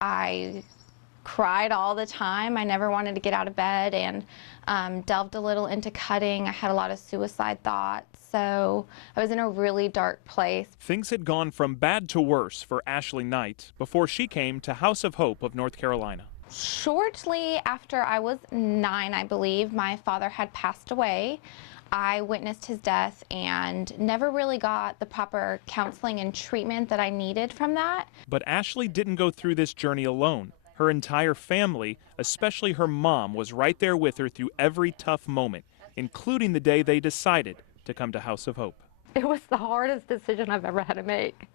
I cried all the time. I never wanted to get out of bed, and delved a little into cutting. I had a lot of suicide thoughts, so I was in a really dark place. Things had gone from bad to worse for Ashley Knight before she came to House of Hope of North Carolina. Shortly after I was 9, I believe, my father had passed away. I witnessed his death and never really got the proper counseling and treatment that I needed from that. But Ashley didn't go through this journey alone. Her entire family, especially her mom, was right there with her through every tough moment, including the day they decided to come to House of Hope. It was the hardest decision I've ever had to make.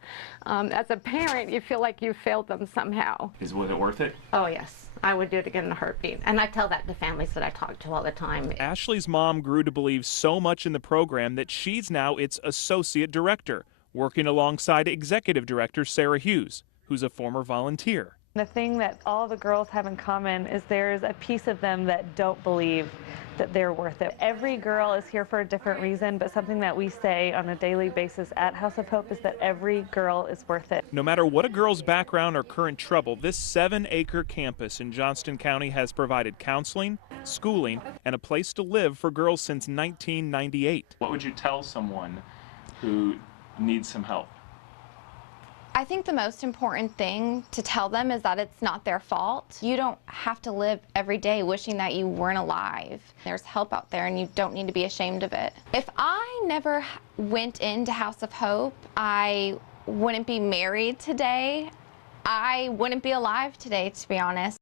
As a parent, you feel like you failed them somehow. Was it worth it? Oh yes, I would do it again in a heartbeat. And I tell that to families that I talk to all the time. Ashley's mom grew to believe so much in the program that she's now its associate director, working alongside executive director Sarah Hughes, who's a former volunteer. The thing that all the girls have in common is there's a piece of them that don't believe that they're worth it. Every girl is here for a different reason, but something that we say on a daily basis at House of Hope is that every girl is worth it. No matter what a girl's background or current trouble, this 7-acre campus in Johnston County has provided counseling, schooling, and a place to live for girls since 1998. What would you tell someone who needs some help? I think the most important thing to tell them is that it's not their fault. You don't have to live every day wishing that you weren't alive. There's help out there, and you don't need to be ashamed of it. If I never went into House of Hope, I wouldn't be married today. I wouldn't be alive today, to be honest.